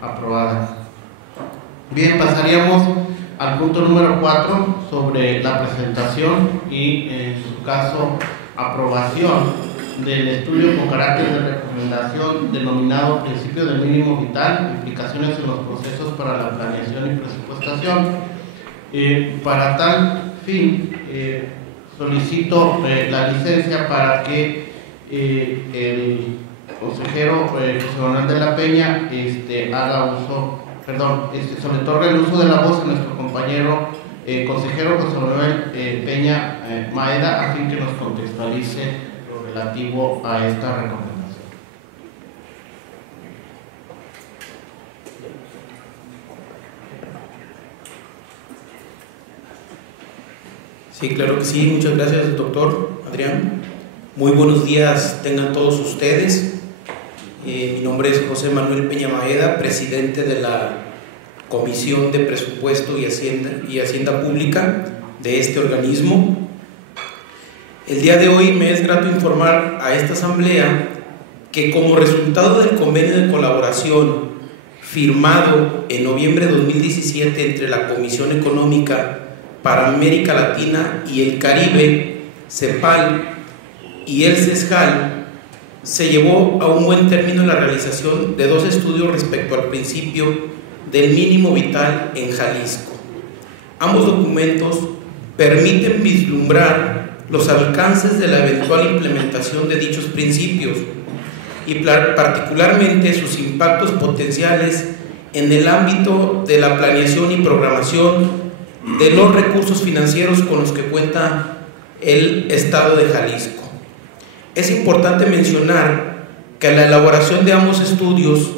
aprobada. Bien, pasaríamos al punto número 4 sobre la presentación y, en su caso, aprobación del estudio con carácter de recomendación denominado Principio del Mínimo Vital, implicaciones en los procesos para la planeación y presupuestación. Para tal fin, solicito la licencia para que el consejero José Manuel de la Peña haga uso, se le otorgue el uso de la voz a nuestro compañero consejero José Manuel Peña Maeda, a fin que nos contextualice lo relativo a esta recomendación. Sí, claro que sí. Muchas gracias, doctor Adrián. Muy buenos días tengan todos ustedes. Mi nombre es José Manuel Peña Maeda, presidente de la Comisión de Presupuesto y Hacienda Pública de este organismo. El día de hoy me es grato informar a esta asamblea que, como resultado del convenio de colaboración firmado en noviembre de 2017 entre la Comisión Económica para América Latina y el Caribe, CEPAL, y el CESJAL, se llevó a un buen término la realización de 2 estudios respecto al principio del mínimo vital en Jalisco. Ambos documentos permiten vislumbrar los alcances de la eventual implementación de dichos principios y particularmente sus impactos potenciales en el ámbito de la planeación y programación de los recursos financieros con los que cuenta el Estado de Jalisco. Es importante mencionar que la elaboración de ambos estudios,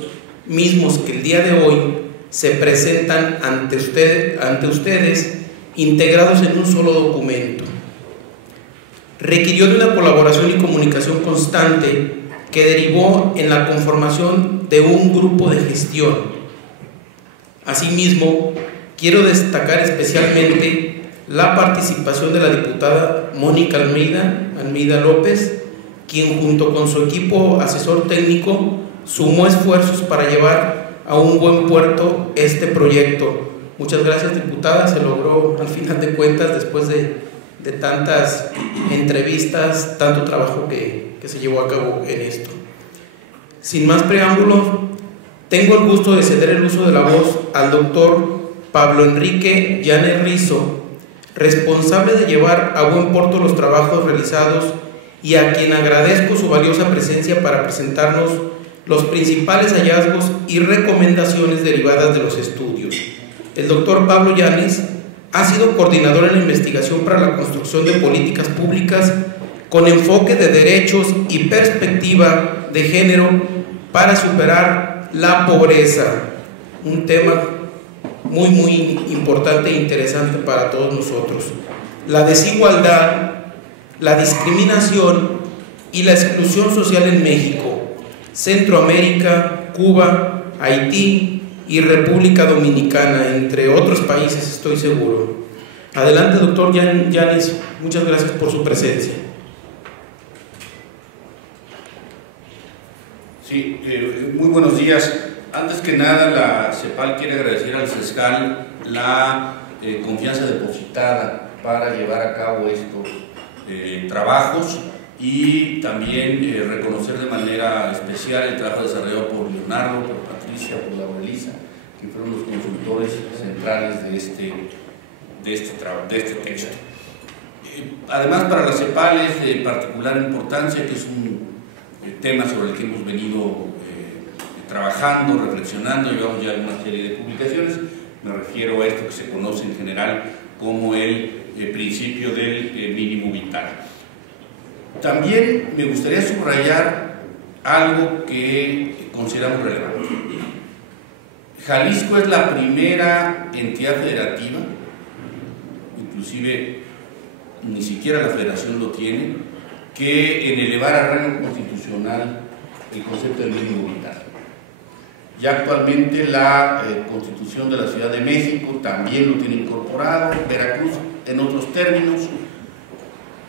mismos que el día de hoy se presentan ante ustedes integrados en un solo documento, requirió de una colaboración y comunicación constante que derivó en la conformación de un grupo de gestión. Asimismo, quiero destacar especialmente la participación de la diputada Mónica Almeida López, quien junto con su equipo asesor técnico sumó esfuerzos para llevar a un buen puerto este proyecto. Muchas gracias, diputada, se logró al final de cuentas después de tantas entrevistas, tanto trabajo que se llevó a cabo en esto. Sin más preámbulos, tengo el gusto de ceder el uso de la voz al doctor Pablo Enrique Llanes Rizo, responsable de llevar a buen puerto los trabajos realizados y a quien agradezco su valiosa presencia para presentarnos los principales hallazgos y recomendaciones derivadas de los estudios. El doctor Pablo Llanes ha sido coordinador en la investigación para la construcción de políticas públicas con enfoque de derechos y perspectiva de género para superar la pobreza, un tema muy importante e interesante para todos nosotros. La desigualdad, la discriminación y la exclusión social en México, Centroamérica, Cuba, Haití y República Dominicana, entre otros países, estoy seguro. Adelante, doctor Llanes, muchas gracias por su presencia. Sí, muy buenos días. Antes que nada, la CEPAL quiere agradecer al CESJAL la confianza depositada para llevar a cabo estos trabajos y también reconocer de manera especial el trabajo desarrollado por Leonardo, por Patricia, por Laurelisa, que fueron los consultores centrales de este texto. Además, para la CEPAL es de particular importancia, que es un tema sobre el que hemos venido trabajando, reflexionando, llevamos ya una serie de publicaciones. Me refiero a esto que se conoce en general como el principio del mínimo vital. También me gustaría subrayar algo que consideramos relevante. Jalisco es la primera entidad federativa, inclusive ni siquiera la federación lo tiene, que en elevar a rango constitucional el concepto del mínimo vital. Ya actualmente la Constitución de la Ciudad de México también lo tiene incorporado, Veracruz en otros términos,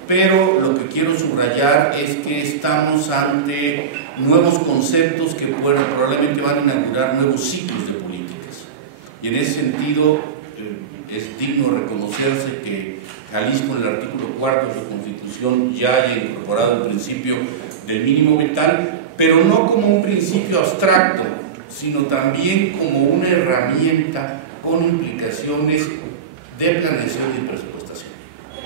pero lo que quiero subrayar es que estamos ante nuevos conceptos que probablemente van a inaugurar nuevos ciclos de políticas. Y en ese sentido es digno reconocerse que Jalisco, en el artículo 4 de su Constitución, ya haya incorporado el principio del mínimo vital, pero no como un principio abstracto, sino también como una herramienta con implicaciones de planeación y presupuestación.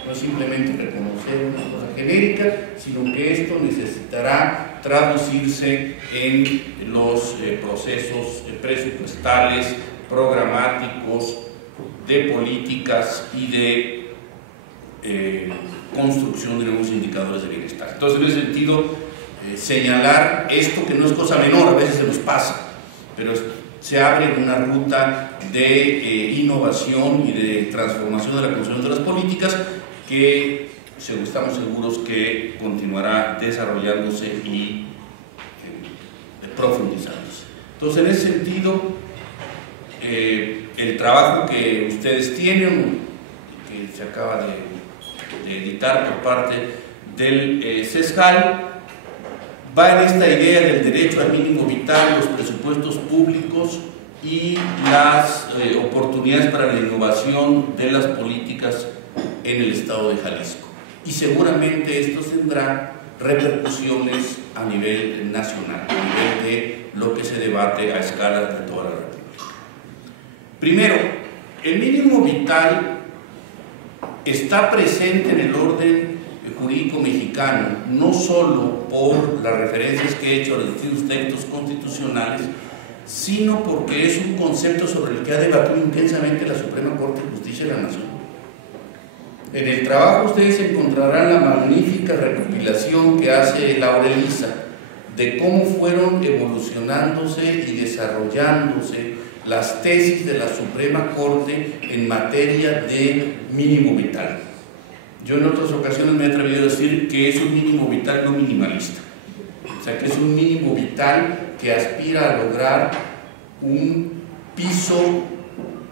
No es simplemente reconocer una cosa genérica, sino que esto necesitará traducirse en los procesos presupuestales, programáticos, de políticas y de construcción de nuevos indicadores de bienestar. Entonces, en ese sentido, señalar esto, que no es cosa menor, a veces se nos pasa, pero se abre una ruta de innovación y de transformación de la construcción de las políticas que estamos seguros que continuará desarrollándose y profundizándose. Entonces, en ese sentido, el trabajo que ustedes tienen, que se acaba de editar por parte del CESJAL, va en esta idea del derecho al mínimo vital, los presupuestos públicos y las oportunidades para la innovación de las políticas en el estado de Jalisco. Y seguramente esto tendrá repercusiones a nivel nacional, a nivel de lo que se debate a escala de toda la República. Primero, el mínimo vital está presente en el orden jurídico mexicano, no solo por las referencias que he hecho a los distintos textos constitucionales, sino porque es un concepto sobre el que ha debatido intensamente la Suprema Corte de Justicia de la Nación. En el trabajo ustedes encontrarán la magnífica recopilación que hace Laura Elisa de cómo fueron evolucionándose y desarrollándose las tesis de la Suprema Corte en materia de mínimo vital. Yo en otras ocasiones me he atrevido a decir que es un mínimo vital no minimalista, o sea que es un mínimo vital que aspira a lograr un piso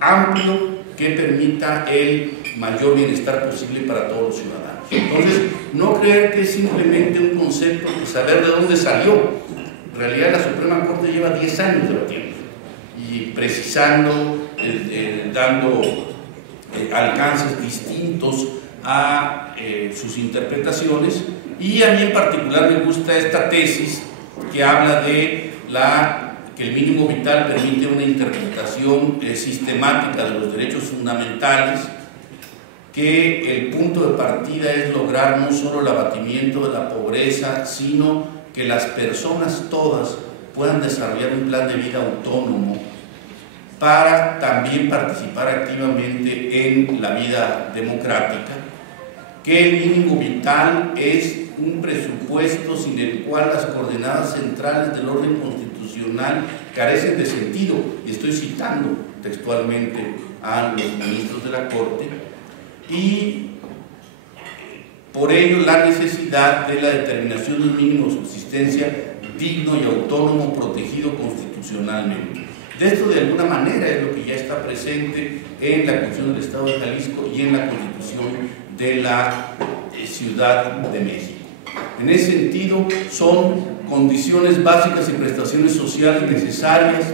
amplio que permita el mayor bienestar posible para todos los ciudadanos. Entonces, no creer que es simplemente un concepto de saber de dónde salió. En realidad la Suprema Corte lleva 10 años debatiendo y precisando, dando alcances distintos a sus interpretaciones, y a mí en particular me gusta esta tesis que habla de que el mínimo vital permite una interpretación sistemática de los derechos fundamentales, que el punto de partida es lograr no solo el abatimiento de la pobreza, sino que las personas todas puedan desarrollar un plan de vida autónomo para también participar activamente en la vida democrática, que el mínimo vital es un presupuesto sin el cual las coordenadas centrales del orden constitucional carecen de sentido, y estoy citando textualmente a los ministros de la Corte, y por ello la necesidad de la determinación de un mínimo de subsistencia digno y autónomo protegido constitucionalmente. De esto, de alguna manera, es lo que ya está presente en la Constitución del Estado de Jalisco y en la Constitución de la Ciudad de México. En ese sentido, son condiciones básicas y prestaciones sociales necesarias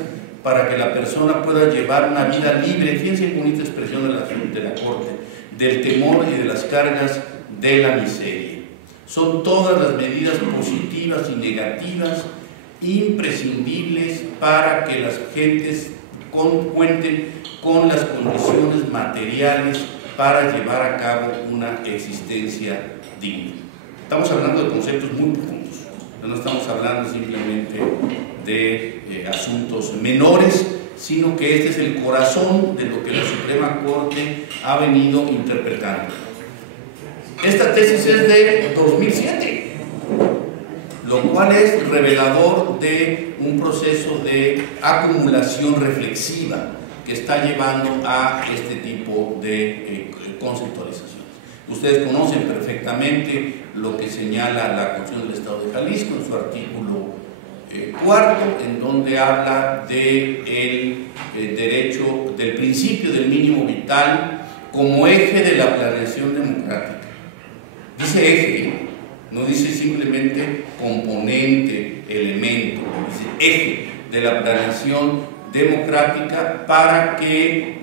para que la persona pueda llevar una vida libre, fíjense en bonita expresión de la Corte, del temor y de las cargas de la miseria. Son todas las medidas positivas y negativas imprescindibles para que las gentes cuenten con las condiciones materiales para llevar a cabo una existencia digna. Estamos hablando de conceptos muy profundos, no estamos hablando simplemente de asuntos menores, sino que este es el corazón de lo que la Suprema Corte ha venido interpretando. Esta tesis es de 2007, lo cual es revelador de un proceso de acumulación reflexiva que está llevando a este tipo de conceptualizaciones. Ustedes conocen perfectamente lo que señala la Constitución del Estado de Jalisco en su artículo 4, en donde habla del derecho, del principio del mínimo vital como eje de la planeación democrática. Dice dice eje, no dice simplemente componente, elemento, dice eje de la planeación democrática para que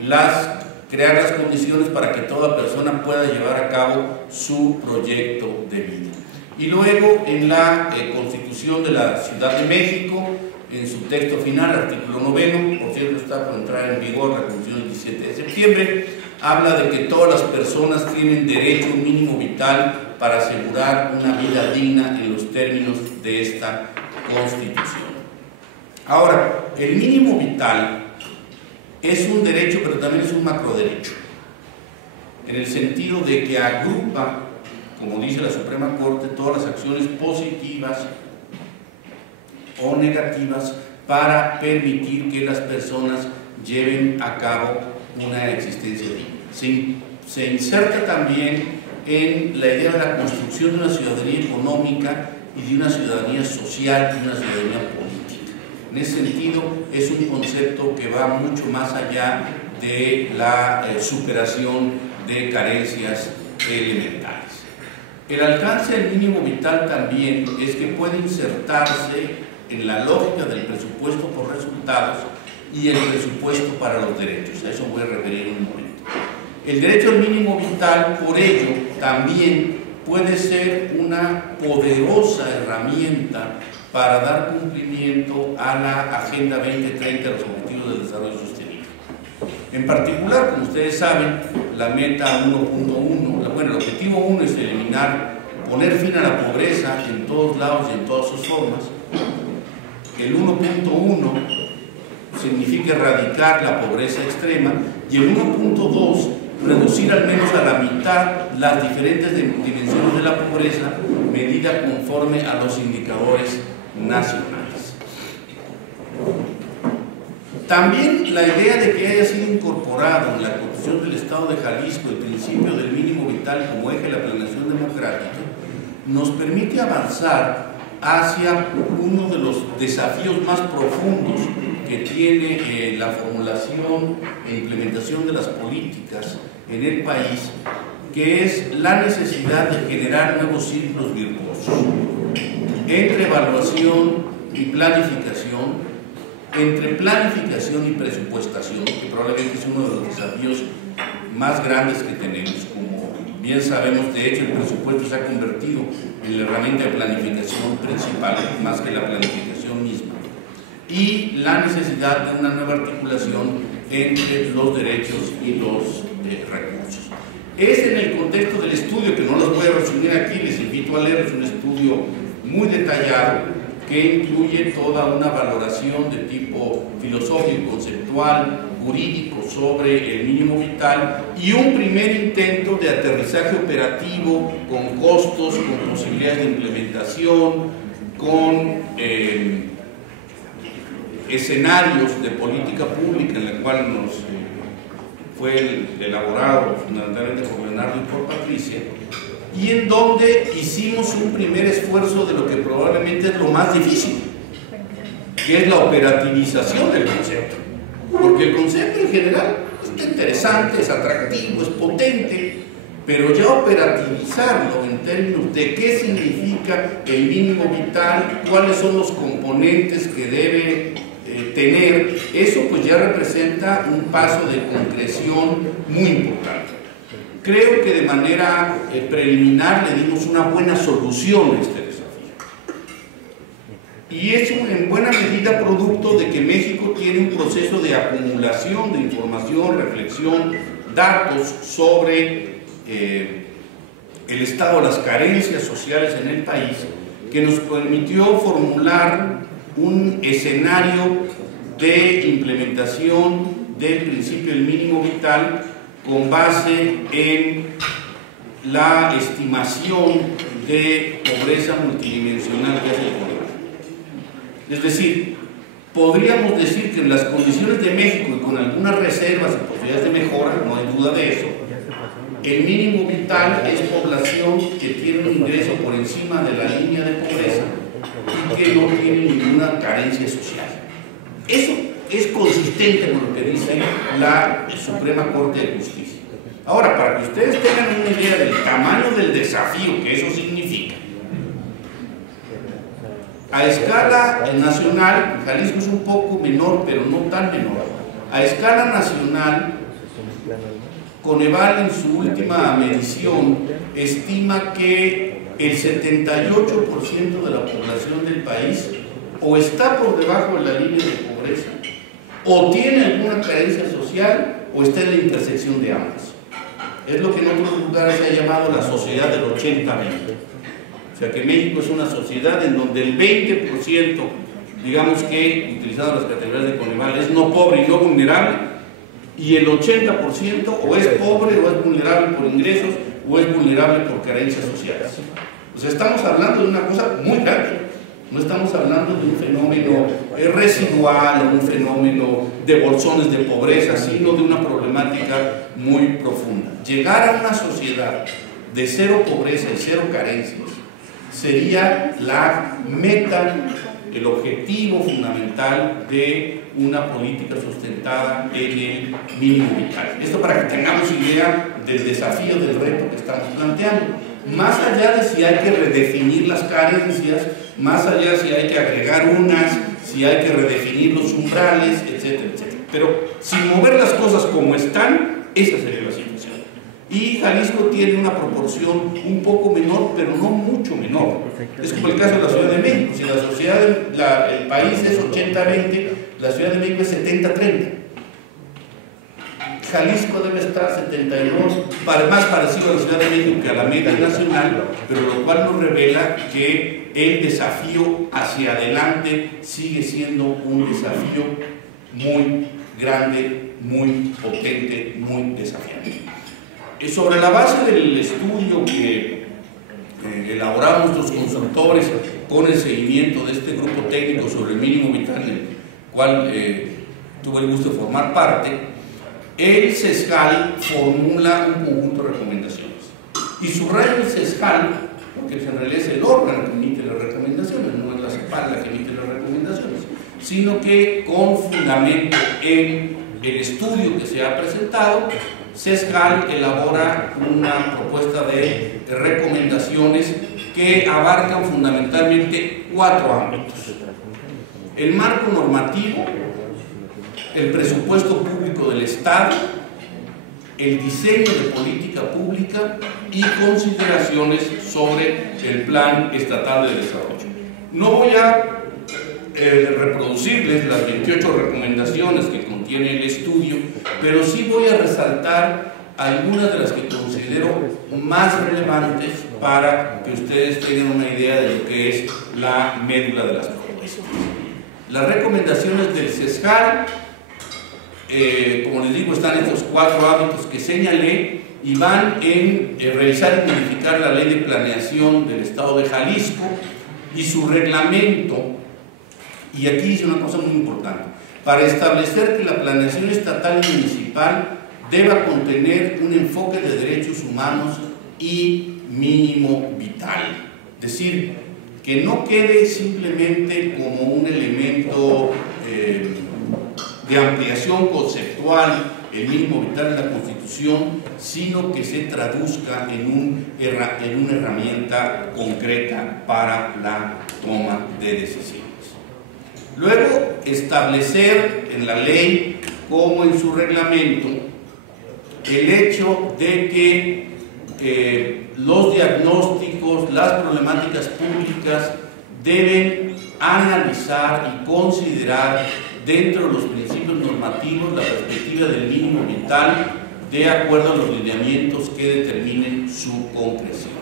crear las condiciones para que toda persona pueda llevar a cabo su proyecto de vida. Y luego en la Constitución de la Ciudad de México, en su texto final, artículo 9, por cierto está por entrar en vigor la Constitución del 17 de septiembre, habla de que todas las personas tienen derecho a un mínimo vital para asegurar una vida digna en los términos de esta Constitución. Ahora, el mínimo vital es un derecho, pero también es un macroderecho, en el sentido de que agrupa, como dice la Suprema Corte, todas las acciones positivas o negativas para permitir que las personas lleven a cabo una existencia digna. Se inserta también en la idea de la construcción de una ciudadanía económica y de una ciudadanía social y una ciudadanía política. En ese sentido, es un concepto que va mucho más allá de la superación de carencias elementales. El alcance del mínimo vital también es que puede insertarse en la lógica del presupuesto por resultados y el presupuesto para los derechos. A eso voy a referir en un momento. El derecho al mínimo vital, por ello, también puede ser una poderosa herramienta para dar cumplimiento a la Agenda 2030, los Objetivos del Desarrollo Sostenible. En particular, como ustedes saben, la meta 1.1, bueno, el objetivo 1 es poner fin a la pobreza en todos lados y en todas sus formas. El 1.1 significa erradicar la pobreza extrema y el 1.2 reducir al menos a la mitad las diferentes dimensiones de la pobreza medida conforme a los indicadores nacionales. También la idea de que haya sido incorporado en la Constitución del Estado de Jalisco el principio del mínimo vital como eje de la planeación democrática nos permite avanzar hacia uno de los desafíos más profundos que tiene la formulación e implementación de las políticas en el país, que es la necesidad de generar nuevos círculos virtuosos entre evaluación y planificación, entre planificación y presupuestación, que probablemente es uno de los desafíos más grandes que tenemos. Como bien sabemos, de hecho, el presupuesto se ha convertido en la herramienta de planificación principal, más que la planificación misma, y la necesidad de una nueva articulación entre los derechos y los recursos. Es en el contexto del estudio, que no los voy a resumir aquí, les invito a leer, es un estudio muy detallado que incluye toda una valoración de tipo filosófico, conceptual, jurídico sobre el mínimo vital y un primer intento de aterrizaje operativo con costos, con posibilidades de implementación, con escenarios de política pública en el cual fue elaborado fundamentalmente por Leonardo y por Patricia, y en donde hicimos un primer esfuerzo de lo que probablemente es lo más difícil, que es la operativización del concepto. Porque el concepto en general está interesante, es atractivo, es potente, pero ya operativizarlo en términos de qué significa el mínimo vital, cuáles son los componentes que debe tener, eso pues ya representa un paso de concreción muy importante. Creo que de manera preliminar le dimos una buena solución a este desafío. Y es en buena medida producto de que México tiene un proceso de acumulación de información, reflexión, datos sobre el estado de las carencias sociales en el país, que nos permitió formular un escenario de implementación del principio del mínimo vital con base en la estimación de pobreza multidimensional que hace el gobierno. Es decir, podríamos decir que en las condiciones de México y con algunas reservas y posibilidades de mejora, no hay duda de eso, el mínimo vital es población que tiene un ingreso por encima de la línea de pobreza y que no tiene ninguna carencia social. Eso es consistente con lo que dice la Suprema Corte de Justicia. Ahora, para que ustedes tengan una idea del tamaño del desafío que eso significa, a escala nacional, Jalisco es un poco menor, pero no tan menor. A escala nacional, Coneval en su última medición estima que el 78% de la población del país o está por debajo de la línea de pobreza, o tiene alguna carencia social, o está en la intersección de ambas. Es lo que en otros lugares se ha llamado la sociedad del 80-20. O sea que México es una sociedad en donde el 20%, digamos que, utilizando las categorías de Coneval, es no pobre y no vulnerable, y el 80% o es pobre o es vulnerable por ingresos o es vulnerable por carencias sociales. O sea, estamos hablando de una cosa muy grande. No estamos hablando de un fenómeno residual o un fenómeno de bolsones de pobreza, sino de una problemática muy profunda. Llegar a una sociedad de cero pobreza y cero carencias sería la meta, el objetivo fundamental de una política sustentada en el mínimo vital. Esto para que tengamos idea del desafío, del reto que estamos planteando. Más allá de si hay que redefinir las carencias, más allá de si hay que agregar unas, si hay que redefinir los umbrales, etcétera, etcétera. Pero sin mover las cosas como están, esa sería la situación. Y Jalisco tiene una proporción un poco menor, pero no mucho menor. Es como el caso de la Ciudad de México. Si la sociedad, el país es 80-20, la Ciudad de México es 70-30. Jalisco debe estar 72, más parecido a la Ciudad de México que a la media nacional, pero lo cual nos revela que el desafío hacia adelante sigue siendo un desafío muy grande, muy potente, muy desafiante. Sobre la base del estudio que elaboraron nuestros consultores con el seguimiento de este grupo técnico sobre el mínimo vital, del cual tuve el gusto de formar parte, el CESJAL formula un conjunto de recomendaciones. Y subrayo el CESJAL porque en realidad es el órgano que emite las recomendaciones, no es la CEPAL la que emite las recomendaciones, sino que con fundamento en el estudio que se ha presentado, CESJAL elabora una propuesta de recomendaciones que abarcan fundamentalmente 4 ámbitos: el marco normativo, el presupuesto público del Estado, el diseño de política pública y consideraciones sobre el Plan Estatal de Desarrollo. No voy a reproducirles las 28 recomendaciones que contiene el estudio, pero sí voy a resaltar algunas de las que considero más relevantes para que ustedes tengan una idea de lo que es la médula de las propuestas. Las recomendaciones del CESJAL, como les digo, están estos 4 ámbitos que señalé y van en revisar y modificar la Ley de Planeación del Estado de Jalisco y su reglamento. Y aquí dice una cosa muy importante: para establecer que la planeación estatal y municipal deba contener un enfoque de derechos humanos y mínimo vital. Es decir, que no quede simplemente como un elemento de ampliación conceptual el mínimo vital en la Constitución, sino que se traduzca en una herramienta concreta para la toma de decisiones. Luego, establecer en la ley como en su reglamento el hecho de que los diagnósticos, las problemáticas públicas deben analizar y considerar dentro de los principios normativos la perspectiva del mínimo vital de acuerdo a los lineamientos que determinen su concreción.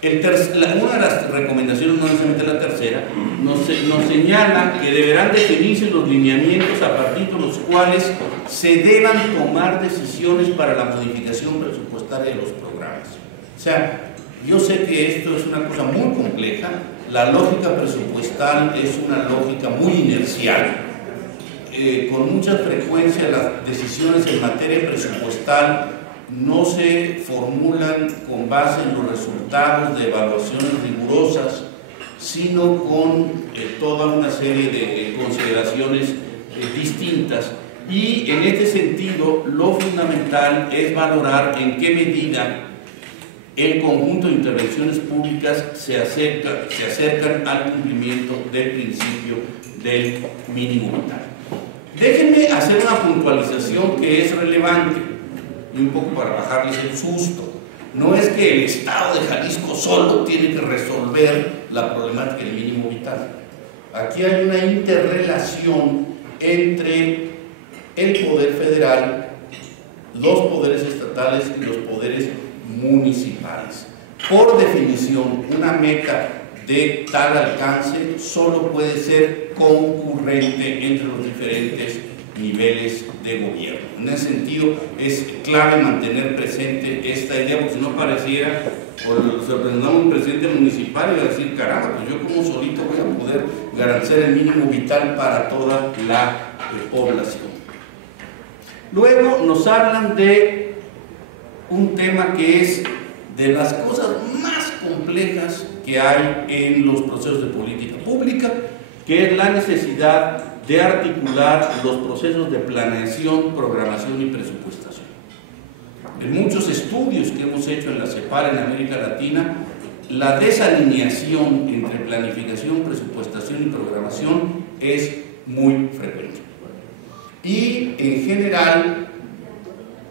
Una de las recomendaciones, no necesariamente la tercera, nos señala que deberán definirse los lineamientos a partir de los cuales se deban tomar decisiones para la modificación presupuestaria de los programas. O sea, yo sé que esto es una cosa muy compleja. La lógica presupuestal es una lógica muy inercial. Con mucha frecuencia las decisiones en materia presupuestal no se formulan con base en los resultados de evaluaciones rigurosas, sino con toda una serie de consideraciones distintas Y en este sentido, lo fundamental es valorar en qué medida el conjunto de intervenciones públicas se acercan al cumplimiento del principio del mínimo vital. Déjenme hacer una puntualización que es relevante y un poco para bajarles el susto. No es que el Estado de Jalisco solo tiene que resolver la problemática del mínimo vital. Aquí hay una interrelación entre el poder federal, los poderes estatales y los poderes municipales. Por definición, una meta de tal alcance solo puede ser concurrente entre los diferentes niveles de gobierno. En ese sentido, es clave mantener presente esta idea, porque si no pareciera, o se representaba un presidente municipal y va a decir, caramba, pues yo como solito voy a poder garantizar el mínimo vital para toda la población. Luego nos hablan de un tema que es de las cosas más complejas que hay en los procesos de política pública, que es la necesidad de articular los procesos de planeación, programación y presupuestación. En muchos estudios que hemos hecho en la CEPAL en América Latina, la desalineación entre planificación, presupuestación y programación es muy frecuente. Y en general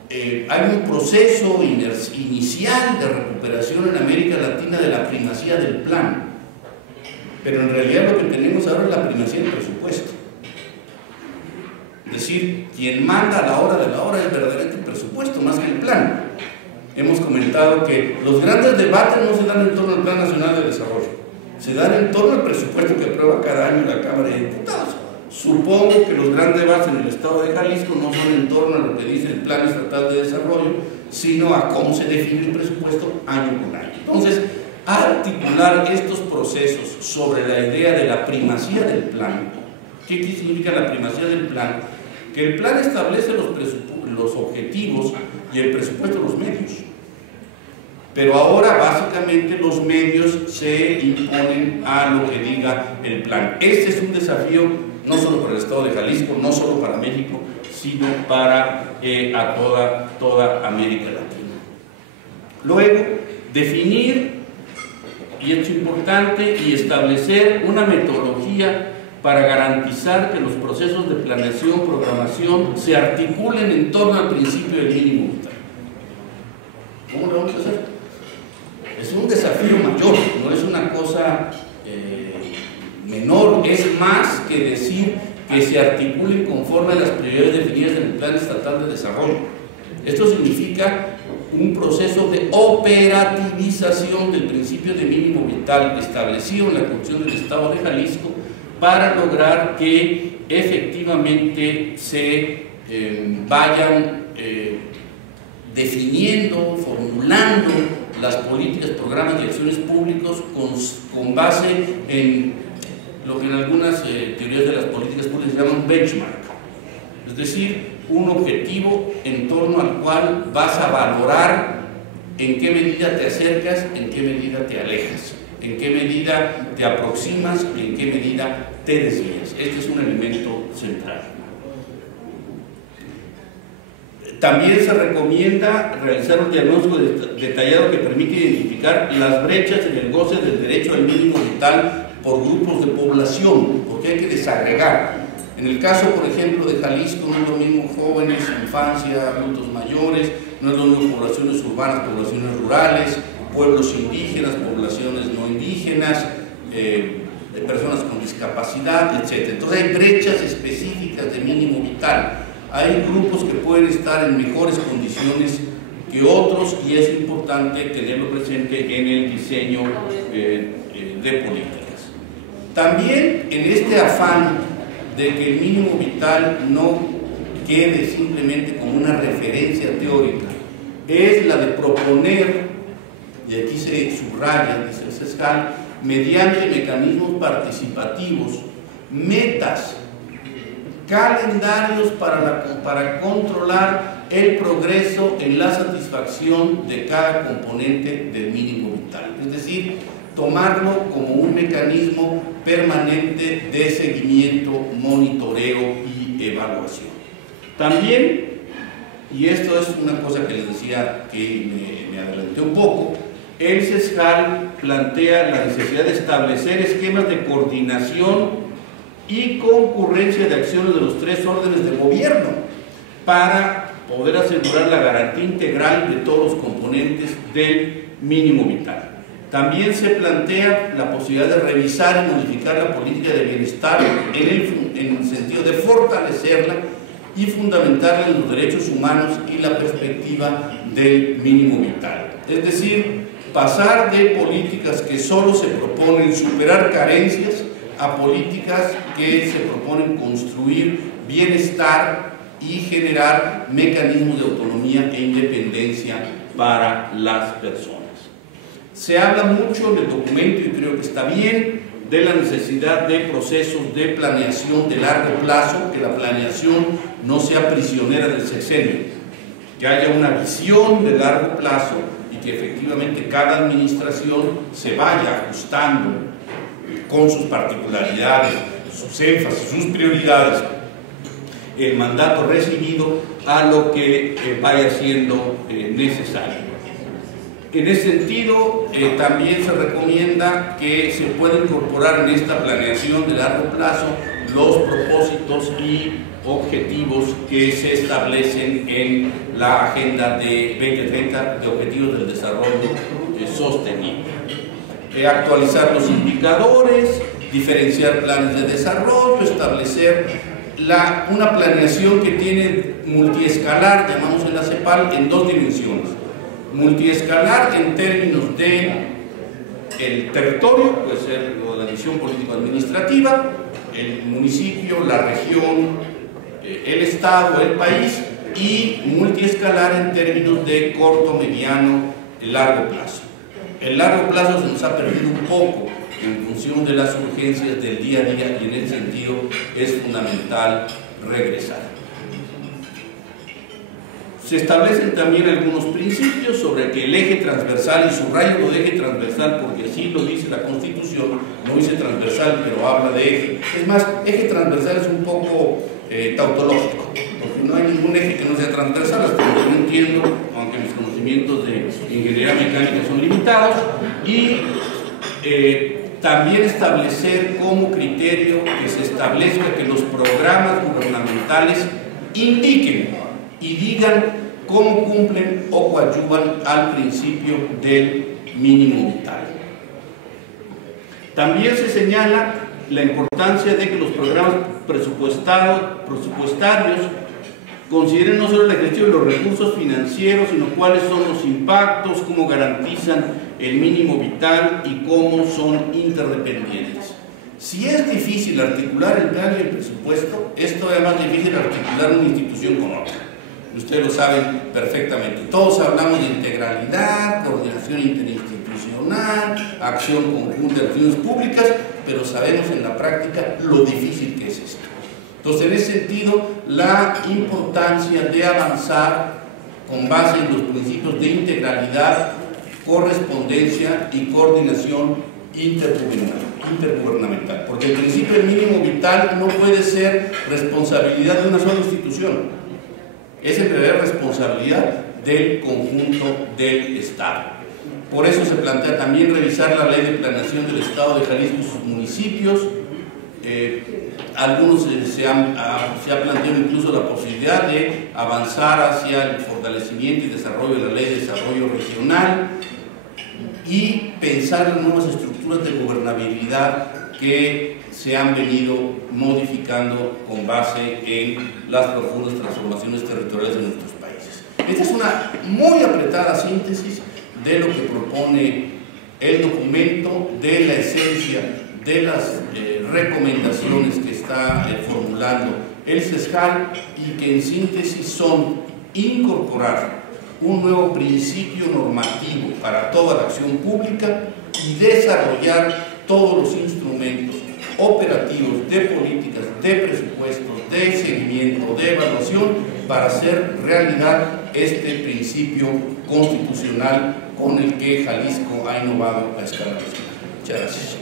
hay un proceso inicial de recuperación en América Latina de la primacía del plan, pero en realidad lo que tenemos ahora es la primacía del presupuesto. Es decir, quien manda a la hora de la hora es verdaderamente el presupuesto más que el plan. Hemos comentado que los grandes debates no se dan en torno al Plan Nacional de Desarrollo, se dan en torno al presupuesto que aprueba cada año la Cámara de Diputados. Supongo que los grandes debates en el Estado de Jalisco no son en torno a lo que dice el Plan Estatal de Desarrollo, sino a cómo se define el presupuesto año con año. Entonces, articular estos procesos sobre la idea de la primacía del plan. ¿Qué significa la primacía del plan? Que el plan establece los objetivos y el presupuesto los medios. Pero ahora básicamente los medios se imponen a lo que diga el plan. Este es un desafío no solo para el Estado de Jalisco, no solo para México, sino para toda América Latina. Luego, definir, y es importante, y establecer una metodología para garantizar que los procesos de planeación, programación se articulen en torno al principio del mínimo vital. ¿Cómo lo vamos a hacer? Es un desafío mayor, no es una cosa menor, es más que decir que se articulen conforme a las prioridades definidas en el Plan Estatal de Desarrollo. Esto significa un proceso de operativización del principio de mínimo vital establecido en la Constitución del Estado de Jalisco para lograr que efectivamente se vayan definiendo, formulando las políticas, programas y acciones públicos con base en lo que en algunas teorías de las políticas públicas se llaman benchmark, es decir, un objetivo en torno al cual vas a valorar en qué medida te acercas, en qué medida te alejas, en qué medida te aproximas y en qué medida te desvías. Este es un elemento central. También se recomienda realizar un diagnóstico detallado que permite identificar las brechas en el goce del derecho al mínimo vital por grupos de población, porque hay que desagregar. En el caso, por ejemplo, de Jalisco, no es lo mismo jóvenes, infancia, adultos mayores, no es lo mismo poblaciones urbanas, poblaciones rurales, pueblos indígenas, poblaciones no indígenas, personas con discapacidad, etc. Entonces hay brechas específicas de mínimo vital. Hay grupos que pueden estar en mejores condiciones que otros y es importante tenerlo presente en el diseño de políticas. También en este afán de que el mínimo vital no quede simplemente como una referencia teórica, es la de proponer, y aquí se subraya, dice el CESCAL, mediante mecanismos participativos, metas, calendarios para controlar el progreso en la satisfacción de cada componente del mínimo vital. Es decir, tomarlo como un mecanismo permanente de seguimiento, monitoreo y evaluación. También, y esto es una cosa que les decía que me adelanté un poco, el CESJAL plantea la necesidad de establecer esquemas de coordinación y concurrencia de acciones de los 3 órdenes de gobierno para poder asegurar la garantía integral de todos los componentes del mínimo vital. También se plantea la posibilidad de revisar y modificar la política de bienestar en el sentido de fortalecerla y fundamentarla en los derechos humanos y la perspectiva del mínimo vital. Es decir, pasar de políticas que solo se proponen superar carencias a políticas que se proponen construir bienestar y generar mecanismos de autonomía e independencia para las personas. Se habla mucho en el documento, y creo que está bien, de la necesidad de procesos de planeación de largo plazo, que la planeación no sea prisionera del sexenio, que haya una visión de largo plazo y que efectivamente cada administración se vaya ajustando con sus particularidades, sus énfasis, sus prioridades, el mandato recibido a lo que vaya siendo necesario. En ese sentido, también se recomienda que se pueda incorporar en esta planeación de largo plazo los propósitos y objetivos que se establecen en la Agenda de 2030 de Objetivos del Desarrollo Sostenible. Actualizar los indicadores, diferenciar planes de desarrollo, establecer una planeación que tiene multiescalar, llamamos en la CEPAL, en 2 dimensiones. Multiescalar en términos de el territorio, puede ser la división político-administrativa, el municipio, la región, el estado, el país, y multiescalar en términos de corto, mediano y largo plazo. El largo plazo se nos ha perdido un poco en función de las urgencias del día a día, y en ese sentido es fundamental regresar. Se establecen también algunos principios sobre que el eje transversal, y subrayo lo de eje transversal porque así lo dice la Constitución, no dice transversal, pero habla de eje. Es más, eje transversal es un poco tautológico, porque no hay ningún eje que no sea transversal, hasta lo que no entiendo, aunque mis conocimientos de ingeniería mecánica son limitados, y también establecer como criterio que se establezca que los programas gubernamentales indiquen y digan cómo cumplen o coadyuvan al principio del mínimo vital. También se señala la importancia de que los programas presupuestarios consideren no solo la gestión de los recursos financieros, sino cuáles son los impactos, cómo garantizan el mínimo vital y cómo son interdependientes. Si es difícil articular el plan y el presupuesto, es todavía más difícil articular una institución con otra. Ustedes lo saben perfectamente. Todos hablamos de integralidad, coordinación interinstitucional, acción conjunta de acciones públicas, pero sabemos en la práctica lo difícil que es esto. Entonces, en ese sentido, la importancia de avanzar con base en los principios de integralidad, correspondencia y coordinación intergubernamental. Porque el principio del mínimo vital no puede ser responsabilidad de una sola institución. Es en realidad responsabilidad del conjunto del Estado. Por eso se plantea también revisar la ley de planeación del Estado de Jalisco y sus municipios. Algunos se ha planteado incluso la posibilidad de avanzar hacia el fortalecimiento y desarrollo de la ley de desarrollo regional y pensar en nuevas estructuras de gobernabilidad que se han venido modificando con base en las profundas transformaciones territoriales de nuestros países. Esta es una muy apretada síntesis de lo que propone el documento, de la esencia de las recomendaciones que está formulando el CESJAL, y que en síntesis son incorporar un nuevo principio normativo para toda la acción pública y desarrollar todos los instrumentos operativos de políticas, de presupuestos, de seguimiento, de evaluación para hacer realidad este principio constitucional con el que Jalisco ha innovado a escala nacional. Muchas gracias.